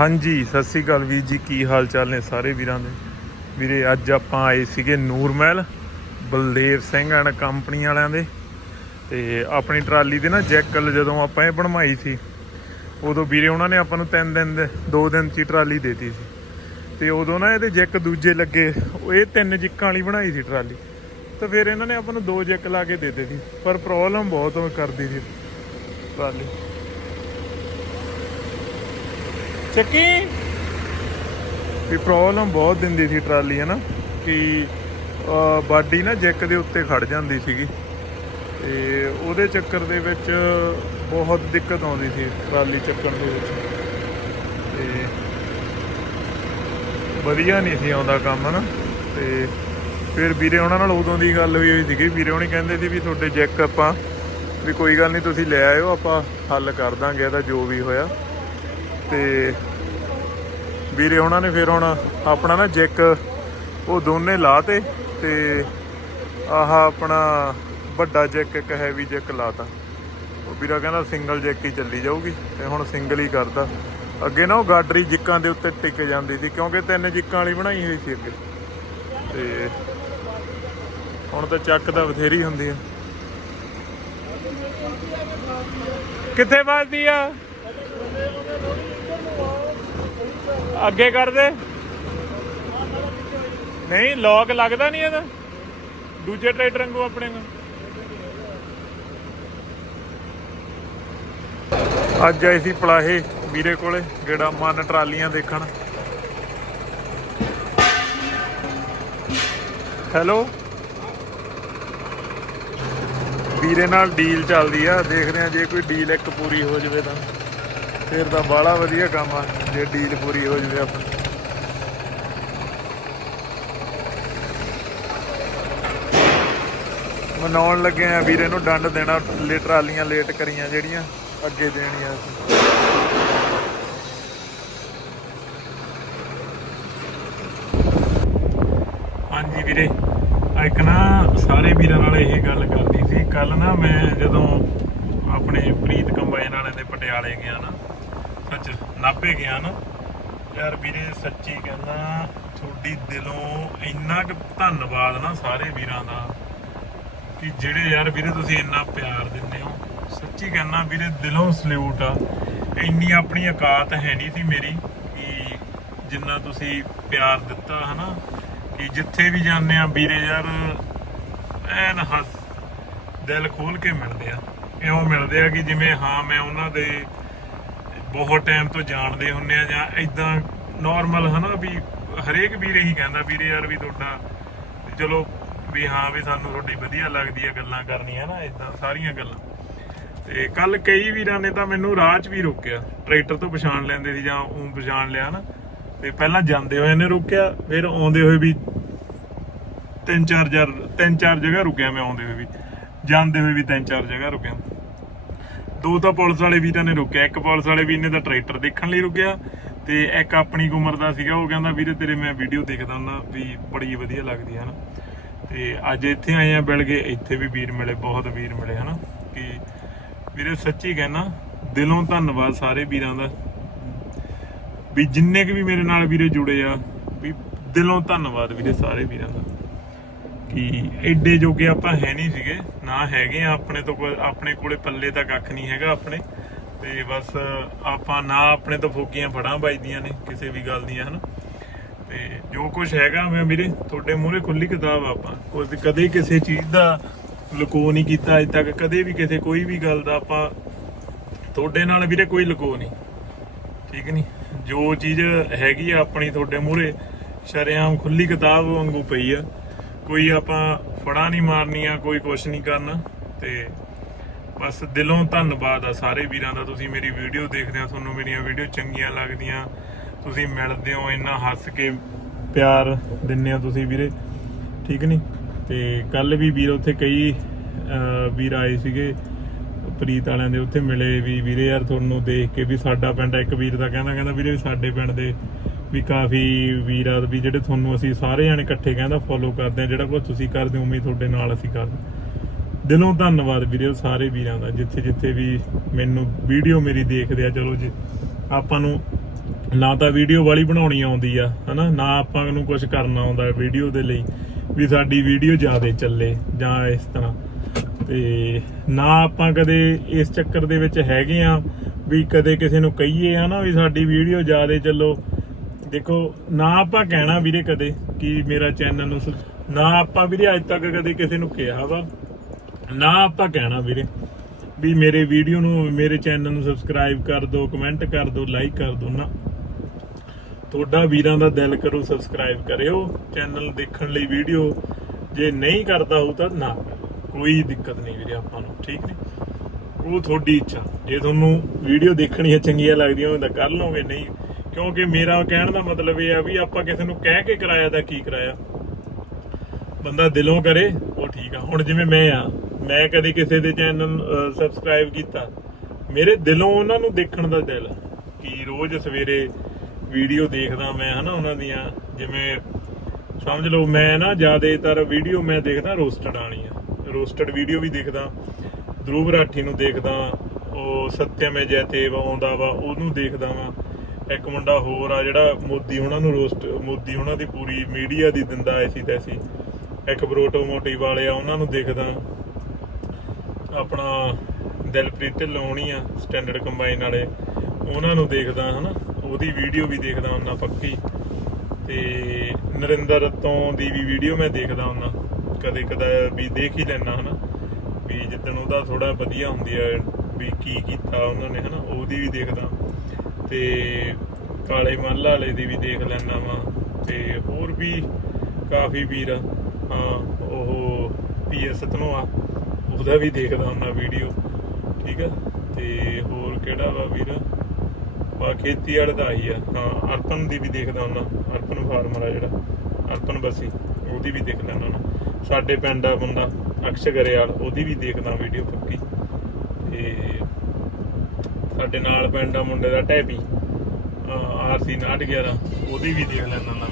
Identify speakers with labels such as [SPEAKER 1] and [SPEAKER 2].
[SPEAKER 1] ਹਾਂਜੀ, ਸਤਿ ਸ੍ਰੀ ਅਕਾਲ ਵੀਰ ਜੀ, ਕੀ ਹਾਲ ਚਾਲ ਨੇ ਸਾਰੇ ਵੀਰਾਂ ਦੇ? ਵੀਰੇ, ਅੱਜ ਆਪਾਂ ਆਏ ਸੀਗੇ ਨੂਰ ਮਹਿਲ, ਬਲਦੇਵ ਸਿੰਘ ਐਂਡ ਕੰਪਨੀ ਵਾਲਿਆਂ ਦੇ। ਤੇ ਆਪਣੀ ਟਰਾਲੀ ਦੇ ਨਾ ਜੈਕਲ ਜਦੋਂ ਆਪਾਂ ਇਹ ਬਣਵਾਈ ਸੀ, ਉਦੋਂ ਵੀਰੇ ਉਹਨਾਂ ਨੇ ਆਪਾਂ ਨੂੰ ਤਿੰਨ ਦਿਨ ਦੇ, ਦੋ ਦਿਨ ਚ ਹੀ ਟਰਾਲੀ ਦੇਤੀ ਸੀ। ਤੇ ਉਦੋਂ ਨਾ ਇਹਦੇ ਜੈਕ ਦੂਜੇ ਲੱਗੇ, ਇਹ ਤਿੰਨ ਜਿੱਕਾਂ ਵਾਲੀ ਬਣਾਈ ਸੀ ਟਰਾਲੀ। ਤਾਂ ਫਿਰ ਇਹਨਾਂ ਨੇ ਆਪਾਂ ਨੂੰ ਦੋ ਜੈਕ ਲਾ ਕੇ ਦੇ ਦਿੱਤੇ ਸੀ, ਪਰ ਪ੍ਰੋਬਲਮ ਬਹੁਤ ਕਰਦੀ ਸੀ ਟਰਾਲੀ। ਚੱਕੀ? ਵੀ ਪ੍ਰੋਬਲਮ ਬਹੁਤ ਦਿੰਦੀ ਸੀ ਟਰਾਲੀ ਹੈ ਨਾ ਕਿ ਬਾਡੀ ਨਾ ਜੈਕ ਦੇ ਉੱਤੇ ਖੜ ਜਾਂਦੀ ਸੀਗੀ। ਤੇ ਉਹਦੇ ਚੱਕਰ ਦੇ ਵਿੱਚ ਬਹੁਤ ਦਿੱਕਤ ਆਉਂਦੀ ਸੀ ਟਰਾਲੀ ਚੱਕਣ ਦੇ ਵਿੱਚ। ਤੇ ਵਧੀਆ ਨਹੀਂ ਸੀ ਆਉਂਦਾ ਕੰਮ ਨਾ ਤੇ ਫਿਰ ਵੀਰੇ ਉਹਨਾਂ ਨਾਲ ਉਦੋਂ ਦੀ ਗੱਲ ਹੋਈ ਹੋਈ ਸੀਗੀ। ਵੀਰੇ ਉਹਨੇ ਕਹਿੰਦੇ ਸੀ ਵੀ ਤੁਹਾਡੇ ਜੈਕ ਆਪਾਂ, ਵੀ ਕੋਈ ਗੱਲ ਨਹੀਂ, ਤੁਸੀਂ ਲੈ ਆਇਓ, ਆਪਾਂ ਹੱਲ ਕਰ ਦਾਂਗੇ ਇਹਦਾ ਜੋ ਵੀ ਹੋਇਆ। ਤੇ ਵੀਰੇ ਉਹਨਾਂ ਨੇ ਫਿਰ ਹੁਣ ਆਪਣਾ ਨਾ ਜੈਕ ਉਹ ਦੋਨੇ ਲਾਤੇ ਤੇ ਆਹ ਆਪਣਾ ਵੱਡਾ ਜੈਕ ਇੱਕ ਹੈਵੀ ਜੈਕ ਲਾਤਾ। ਉਹ ਵੀਰਾ ਕਹਿੰਦਾ ਸਿੰਗਲ ਜੈਕ ਹੀ ਚੱਲੀ ਜਾਊਗੀ ਤੇ ਹੁਣ ਸਿੰਗਲ ਹੀ ਕਰਦਾ। ਅੱਗੇ ਨਾ ਉਹ ਗਾਡਰੀ ਜਿੱਕਾਂ ਦੇ ਉੱਤੇ ਟਿਕ ਜਾਂਦੀ ਸੀ ਕਿਉਂਕਿ ਤਿੰਨ ਜਿੱਕਾਂ ਵਾਲੀ ਬਣਾਈ ਹੋਈ ਸੀ ਅੱਗੇ। ਤੇ ਹੁਣ ਤਾਂ ਚੱਕ ਦਾ ਬਥੇਰੀ ਹੁੰਦੀ ਆ। ਕਿੱਥੇ ਵੱਜਦੀ ਆ? ਅੱਗੇ ਕਰ ਦੇ। ਨਹੀਂ ਲੋਕ ਲੱਗਦਾ ਨਹੀਂ ਇਹਦਾ। ਦੂਜੇ ਟਰੈਕਟਰ ਵਾਂਗੂ ਆਪਣੇ ਨੂੰ ਅੱਜ ਆਏ ਸੀ ਪਲਾਹੇ ਵੀਰੇ ਕੋਲੇ ਗੇੜਾ ਮਨ ਟਰਾਲੀਆਂ ਦੇਖਣ। ਹੈਲੋ ਵੀਰੇ ਨਾਲ ਡੀਲ ਚੱਲਦੀ ਆ, ਦੇਖਦੇ ਆ ਜੇ ਕੋਈ ਡੀਲ ਇੱਕ ਪੂਰੀ ਹੋ ਜਾਵੇ ਤਾਂ। ਫਿਰ ਤਾਂ ਬਾਹਲਾ ਵਧੀਆ ਕੰਮ ਆ, ਜੇ ਡੀਲ ਪੂਰੀ ਹੋ ਜਾਵੇ ਆਪਣੀ। ਮਨਾਉਣ ਲੱਗੇ ਆ ਵੀਰੇ ਨੂੰ ਡੰਡ ਦੇਣਾ ਟਰਾਲੀਆਂ ਲੇਟ ਕਰੀਆਂ ਜਿਹੜੀਆਂ, ਅੱਗੇ ਦੇਣੀਆਂ ਸੀ ਹਾਂਜੀ ਵੀਰੇ ਇੱਕ ਨਾ ਸਾਰੇ ਵੀਰਾਂ ਨਾਲ ਇਹ ਗੱਲ ਕਰਦੀ ਸੀ ਕੱਲ ਨਾ ਮੈਂ ਜਦੋਂ ਆਪਣੇ ਪ੍ਰੀਤ ਕੰਬਾਈਨ ਵਾਲਿਆਂ ਦੇ ਪਟਿਆਲੇ ਗਿਆ ਨਾ ਸੱਚ ਨਾਭੇ ਗਿਆ ਨਾ। ਯਾਰ ਵੀਰੇ ਸੱਚੀ ਕਹਿੰਦਾ, ਤੁਹਾਡੀ ਦਿਲੋਂ ਇੰਨਾ ਕੁ ਧੰਨਵਾਦ ਨਾ ਸਾਰੇ ਵੀਰਾਂ ਦਾ ਕਿ ਜਿਹੜੇ ਯਾਰ ਵੀਰੇ ਤੁਸੀਂ ਇੰਨਾ ਪਿਆਰ ਦਿੰਦੇ ਹੋ। ਸੱਚੀ ਕਹਿੰਦਾ, ਵੀਰੇ ਦਿਲੋਂ ਸਲੂਟ ਆ। ਇੰਨੀ ਆਪਣੀ ਔਕਾਤ ਹੈ ਨਹੀਂ ਸੀ ਮੇਰੀ ਕਿ ਜਿੰਨਾ ਤੁਸੀਂ ਪਿਆਰ ਦਿੱਤਾ ਹਨਾ। ਕਿ ਜਿੱਥੇ ਵੀ ਜਾਂਦੇ ਆ ਵੀਰੇ ਯਾਰ, ਐਨ ਹੱਸ ਦਿਲ ਖੋਲ ਕੇ ਮਿਲਦੇ ਆ। ਇਉਂ ਮਿਲਦੇ ਆ ਕਿ ਜਿਵੇਂ ਹਾਂ ਮੈਂ ਉਹਨਾਂ ਦੇ ਬਹੁਤ ਟਾਈਮ ਤੋਂ ਜਾਣਦੇ ਹੁੰਨੇ ਆ ਜਾਂ ਇਦਾਂ ਨਾਰਮਲ ਹਨਾ ਵੀ ਹਰੇਕ ਵੀਰ ਇਹੀ ਕਹਿੰਦਾ, ਵੀਰੇ ਯਾਰ ਵੀ ਤੁਹਾਡਾ ਚਲੋ ਵੀ ਹਾਂ ਵੀ ਸਾਨੂੰ ਤੁਹਾਡੀ ਵਧੀਆ ਲੱਗਦੀ ਆ ਗੱਲਾਂ ਕਰਨੀਆਂ ਨਾ ਇਦਾਂ ਸਾਰੀਆਂ ਗੱਲਾਂ। ਤੇ ਕੱਲ ਕਈ ਵੀਰਾਂ ਨੇ ਤਾਂ ਮੈਨੂੰ ਰਾਹ 'ਚ ਵੀ ਰੋਕਿਆ, ਟਰੈਕਟਰ ਤੋਂ ਪਛਾਣ ਲੈਂਦੇ ਸੀ ਜਾਂ ਉਹ ਪਛਾਣ ਲਿਆ ਨਾ ਤੇ ਪਹਿਲਾਂ ਜਾਂਦੇ ਹੋਏ ਨੇ ਰੋਕਿਆ, ਫਿਰ ਆਉਂਦੇ ਹੋਏ ਵੀ ਤਿੰਨ ਚਾਰ ਜਰ ਤਿੰਨ ਚਾਰ ਜਗ੍ਹਾ ਰੁਕਿਆ ਮੈਂ ਆਉਂਦੇ ਹੋਏ ਵੀ। ਜਾਂਦੇ ਹੋਏ ਵੀ ਤਿੰਨ ਚਾਰ ਜਗ੍ਹਾ ਰੁਕਿਆ। ਦੋ ਤਾਂ ਪੁਲਿਸ ਵਾਲੇ ਵੀਰਾਂ ਨੇ ਰੁਕਿਆ, ਇੱਕ ਪੁਲਿਸ ਵਾਲੇ ਵੀਰ ਨੇ ਤਾਂ ਟਰੈਕਟਰ ਦੇਖਣ ਲਈ ਰੁਕਿਆ ਤੇ ਇੱਕ ਆਪਣੀ ਉਮਰ ਦਾ ਸੀਗਾ, ਉਹ ਕਹਿੰਦਾ, ਵੀਰੇ, ਤੇਰੇ ਮੈਂ ਵੀਡੀਓ ਦੇਖਦਾ ਹੁੰਦਾ ਵੀ ਬੜੀ ਵਧੀਆ ਲੱਗਦੀ ਹੈ ਨਾ ਤੇ ਅੱਜ ਇੱਥੇ ਆਏ ਆ ਮਿਲ ਗਏ ਇੱਥੇ ਵੀ ਵੀਰ ਮਿਲੇ, ਬਹੁਤ ਵੀਰ ਮਿਲੇ, ਹਨਾ? ਕਿ ਵੀਰੇ, ਸੱਚੀ ਕਹਿਣਾ ਦਿਲੋਂ ਧੰਨਵਾਦ ਸਾਰੇ ਵੀਰਾਂ ਦਾ, ਵੀ ਜਿੰਨੇ ਕੁ ਵੀ ਮੇਰੇ ਨਾਲ ਵੀਰੇ ਜੁੜੇ ਆ, ਵੀ ਦਿਲੋਂ ਧੰਨਵਾਦ ਵੀਰੇ ਸਾਰੇ ਵੀਰਾਂ ਦਾ। ਕਿ ਐਡੇ ਜੋਗੇ ਆਪਾਂ ਹੈ ਨਹੀਂ ਸੀਗੇ। ਨਾ ਹੈਗੇ ਆ, ਆਪਣੇ ਤੋਂ ਆਪਣੇ ਕੋਲੇ ਪੱਲੇ ਤਾਂ ਕੱਖ ਨਹੀਂ ਹੈਗਾ ਆਪਣੇ। ਤੇ ਬਸ ਆਪਾਂ ਨਾ ਆਪਣੇ ਤੋਂ ਫੋਕੀਆਂ ਫੜਾਂ ਵੱਜਦੀਆਂ ਨੇ ਕਿਸੇ ਵੀ ਗੱਲ ਦੀਆਂ, ਹਨਾ। ਤੇ ਜੋ ਕੁਝ ਹੈਗਾ ਮੈਂ ਵੀਰੇ, ਤੁਹਾਡੇ ਮੂਹਰੇ ਖੁੱਲੀ ਕਿਤਾਬ ਆਪਾਂ। ਕੁਝ ਕਦੇ ਕਿਸੇ ਚੀਜ਼ ਦਾ ਲੁਕੋ ਨਹੀਂ ਕੀਤਾ ਅਜ ਤੱਕ, ਕਦੇ ਵੀ ਕਿਸੇ ਕੋਈ ਵੀ ਗੱਲ ਦਾ ਆਪਾਂ ਤੁਹਾਡੇ ਨਾਲ ਵੀਰੇ ਕੋਈ ਲੁਕੋ ਨਹੀਂ। ਠੀਕ ਨਹੀਂ? ਜੋ ਚੀਜ਼ ਹੈਗੀ ਆ ਆਪਣੀ ਤੁਹਾਡੇ ਮੂਹਰੇ, ਸ਼ਰੇਆਮ ਖੁੱਲੀ ਕਿਤਾਬ ਵਾਂਗੂ ਪਈ ਆ। ਕੋਈ ਆਪਾਂ ਫੜਾ ਨਹੀਂ ਮਾਰਨੀਆਂ, ਕੋਈ ਕੁਛ ਨਹੀਂ ਕਰਨਾ। ਤੇ ਬਸ ਦਿਲੋਂ ਧੰਨਵਾਦ ਆ ਸਾਰੇ ਵੀਰਾਂ ਦਾ। ਤੁਸੀਂ ਮੇਰੀ ਵੀਡੀਓ ਦੇਖਦੇ ਹੋ, ਤੁਹਾਨੂੰ ਮੇਰੀਆਂ ਵੀਡੀਓ ਚੰਗੀਆਂ ਲੱਗਦੀਆਂ। ਤੁਸੀਂ ਮਿਲਦੇ ਹੋ, ਇੰਨਾ ਹੱਸ ਕੇ ਪਿਆਰ ਦਿੰਦੇ ਹੋ ਤੁਸੀਂ ਵੀਰੇ। ਠੀਕ ਨਹੀਂ ਤੇ ਕੱਲ ਵੀ ਵੀਰ ਉੱਥੇ ਕਈ ਵੀਰ ਆਏ ਸੀਗੇ, ਪ੍ਰੀਤ ਵਾਲਿਆਂ ਦੇ ਉੱਥੇ ਮਿਲੇ ਵੀ, ਵੀਰੇ ਯਾਰ ਤੁਹਾਨੂੰ ਦੇਖ ਕੇ ਵੀ ਸਾਡਾ ਪਿੰਡ ਇੱਕ ਵੀਰ ਦਾ ਕਹਿੰਦਾ ਕਹਿੰਦਾ ਵੀਰੇ ਸਾਡੇ ਪਿੰਡ ਦੇ ਵੀ ਕਾਫੀ ਵੀਰ ਵੀ ਜਿਹੜੇ ਤੁਹਾਨੂੰ ਅਸੀਂ ਸਾਰੇ ਜਾਣੇ ਇਕੱਠੇ ਕਹਿੰਦਾ ਫੋਲੋ ਕਰਦੇ ਆ, ਜਿਹੜਾ ਕੁਝ ਤੁਸੀਂ ਕਰਦੇ ਹੋ, ਉਵੇਂ ਤੁਹਾਡੇ ਨਾਲ ਅਸੀਂ ਕਰਦੇ ਦਿਲੋਂ ਧੰਨਵਾਦ ਵੀਰੇ ਸਾਰੇ ਵੀਰਾਂ ਦਾ, ਜਿੱਥੇ ਜਿੱਥੇ ਵੀ ਮੈਨੂੰ ਵੀਡੀਓ ਮੇਰੀ ਦੇਖਦੇ ਆ, ਚਲੋ ਜੀ। ਆਪਾਂ ਨੂੰ ਨਾ ਤਾਂ ਵੀਡੀਓ ਵਾਲੀ ਬਣਾਉਣੀ ਆਉਂਦੀ ਆ, ਹਨਾ? ਨਾ ਆਪਾਂ ਨੂੰ ਕੁਝ ਕਰਨਾ ਆਉਂਦਾ ਵੀਡੀਓ ਦੇ ਲਈ, ਵੀ ਸਾਡੀ ਵੀਡੀਓ ਜ਼ਿਆਦਾ ਚੱਲੇ ਜਾਂ ਇਸ ਤਰ੍ਹਾਂ। ਤੇ ਨਾ ਆਪਾਂ ਕਦੇ ਇਸ ਚੱਕਰ ਦੇ ਵਿੱਚ ਹੈਗੇ ਆ, ਵੀ ਕਦੇ ਕਿਸੇ ਨੂੰ ਕਹੀਏ ਆ ਨਾ ਵੀ ਸਾਡੀ ਵੀਡੀਓ ਜ਼ਿਆਦਾ ਚੱਲੋ। ਦੇਖੋ, ਨਾ ਆਪਾਂ ਕਹਿਣਾ ਵੀਰੇ ਕਦੇ ਕਿ ਮੇਰਾ ਚੈਨਲ ਨੂੰ ਨਾ ਆਪਾਂ ਵੀਰੇ ਅੱਜ ਤੱਕ ਕਦੇ ਕਿਸੇ ਨੂੰ ਕਿਹਾ ਵਾ। ਨਾ ਆਪਾਂ ਕਹਿਣਾ ਵੀਰੇ ਵੀ ਮੇਰੇ ਵੀਡੀਓ ਨੂੰ, ਮੇਰੇ ਚੈਨਲ ਨੂੰ ਸਬਸਕ੍ਰਾਈਬ ਕਰ ਦਿਓ ਕਮੈਂਟ ਕਰ ਦਿਓ ਲਾਈਕ ਕਰ ਦਿਓ ਨਾ। ਤੁਹਾਡਾ ਵੀਰਾਂ ਦਾ ਦਿਲ ਕਰੋ ਸਬਸਕ੍ਰਾਈਬ ਕਰਿਓ ਚੈਨਲ ਦੇਖਣ ਲਈ ਵੀਡੀਓ ਜੇ ਨਹੀਂ ਕਰਦਾ ਹੋਊ ਤਾਂ ਨਾ। ਕਰੋ। ਕੋਈ ਦਿੱਕਤ ਨਹੀਂ ਵੀਰੇ ਆਪਾਂ ਨੂੰ, ਠੀਕ ਨੇ? ਉਹ ਤੁਹਾਡੀ ਇੱਛਾ। ਜੇ ਤੁਹਾਨੂੰ ਵੀਡੀਓ ਦੇਖਣੀਆਂ ਚੰਗੀਆਂ ਲੱਗਦੀਆਂ ਹੋਣ ਤਾਂ ਕਰ ਲਓਗੇ, ਨਹੀਂ ਕਿਉਂਕਿ ਮੇਰਾ ਕਹਿਣ ਦਾ ਮਤਲਬ ਇਹ ਆ ਵੀ ਆਪਾਂ ਕਿਸੇ ਨੂੰ ਕਹਿ ਕੇ ਕਰਾਇਆ ਤਾਂ ਕੀ ਕਰਾਇਆ? ਬੰਦਾ ਦਿਲੋਂ ਕਰੇ, ਉਹ ਠੀਕ ਆ। ਹੁਣ ਜਿਵੇਂ ਮੈਂ ਆ, ਮੈਂ ਕਦੇ ਕਿਸੇ ਦੇ ਚੈਨਲ ਸਬਸਕ੍ਰਾਈਬ ਕੀਤਾ। ਮੇਰੇ ਦਿਲੋਂ ਉਹਨਾਂ ਨੂੰ ਦੇਖਣ ਦਾ ਦਿਲ ਕਿ ਰੋਜ਼ ਸਵੇਰੇ ਵੀਡੀਓ ਦੇਖਦਾ ਮੈਂ, ਹਨਾ, ਉਹਨਾਂ ਦੀਆਂ। ਜਿਵੇਂ, ਸਮਝ ਲਓ, ਮੈਂ ਨਾ ਜ਼ਿਆਦਾਤਰ ਵੀਡੀਓ ਮੈਂ ਦੇਖਦਾ ਰੋਸਟਡ ਵਾਲੀਆਂ ਰੋਸਟਡ ਵੀਡੀਓ ਵੀ ਦੇਖਦਾ, ਧਰੂਵ ਰਾਠੀ ਨੂੰ ਦੇਖਦਾ, ਉਹ ਸਤਿਅਮ ਜੈਤੇਵ ਆਉਂਦਾ ਵਾ, ਉਹਨੂੰ ਦੇਖਦਾ ਵਾ। ਇੱਕ ਮੁੰਡਾ ਹੋਰ ਆ ਜਿਹੜਾ ਮੋਦੀ ਉਹਨਾਂ ਨੂੰ ਰੋਸਟ, ਮੋਦੀ ਉਹਨਾਂ ਦੀ ਪੂਰੀ ਮੀਡੀਆ ਦੀ ਦਿੰਦਾ ਐਸੀ ਤੈਸੀ। ਇੱਕ ਬਰੋਟੋ ਬਰੋਟੋਮੋਟਿਵ ਵਾਲੇ ਆ, ਉਹਨਾਂ ਨੂੰ ਦੇਖਦਾ। ਆਪਣਾ ਦਿਲਪ੍ਰੀਤ ਢਿੱਲੋਂ ਹੋਣੀ ਆ, ਸਟੈਂਡਰਡ ਕੰਬਾਈਨ ਵਾਲੇ, ਉਹਨਾਂ ਨੂੰ ਦੇਖਦਾ, ਹਨਾ? ਉਹਦੀ ਵੀਡੀਓ ਵੀ ਦੇਖਦਾ ਉਹਨਾਂ ਪੱਕੀ। ਤੇ ਨਰਿੰਦਰ ਤੋਂ ਦੀ ਵੀ ਵੀਡੀਓ ਮੈਂ ਦੇਖਦਾ ਹੁੰਦਾ। ਕਦੇ ਕਦਾ ਵੀ ਦੇਖ ਹੀ ਲੈਣਾ ਹਨਾ? ਵੀ ਜਿੱਦਣ ਉਹਦਾ ਥੋੜਾ ਵਧੀਆ ਹੁੰਦੀ ਆ, ਵੀ ਕੀ ਕੀਤਾ ਉਹਨਾਂ ਨੇ, ਹਨਾ? ਉਹਦੀ ਵੀ ਦੇਖਦਾ। ਤੇ ਕਾਲੇ ਮੱਲ ਵਾਲੇ ਦੀ ਵੀ ਦੇਖ ਲੈਣਾ ਵਾ ਤੇ ਹੋਰ ਵੀ ਕਾਫੀ ਵੀਰ ਆ। ਹਾਂ, ਉਹ ਪੀਐਸ ਧਨੋਆ, ਉਹਦਾ ਵੀ ਦੇਖਦਾ ਹੁੰਦਾ ਵੀਡੀਓ, ਠੀਕ ਆ? ਤੇ ਹੋਰ ਕਿਹੜਾ ਵਾ ਵੀਰ? ਬਾ ਖੇਤੀ ਵਾਲੇ ਦਾ ਹੀ ਆ। ਹਾਂ, ਅਰਪਨ ਦੀ ਵੀ ਦੇਖਦਾ ਹੁੰਦਾ, ਅਰਪਨ ਫਾਰਮਰ ਆ ਜਿਹੜਾ, ਅਰਪਨ ਬਸੀ, ਉਹਦੀ ਵੀ ਦੇਖਦਾ ਹੁੰਦਾ। ਸਾਡੇ ਪਿੰਡ ਦਾ ਬੰਦਾ ਅਕਸ਼ ਗਰੇਵਾਲ ਉਹਦੀ ਵੀ ਦੇਖਦਾ ਵੀਡੀਓ ਪੱਕੀ। ਤੇ ਸਾਡੇ ਨਾਲ ਪਿੰਡ ਆ ਮੁੰਡੇ ਦਾ ਟੈਪੀ ਆਰਸੀ 911 ਉਹਦੀ ਵੀ ਦੇਖ ਲੈਂਦਾ ਹੁੰਦਾ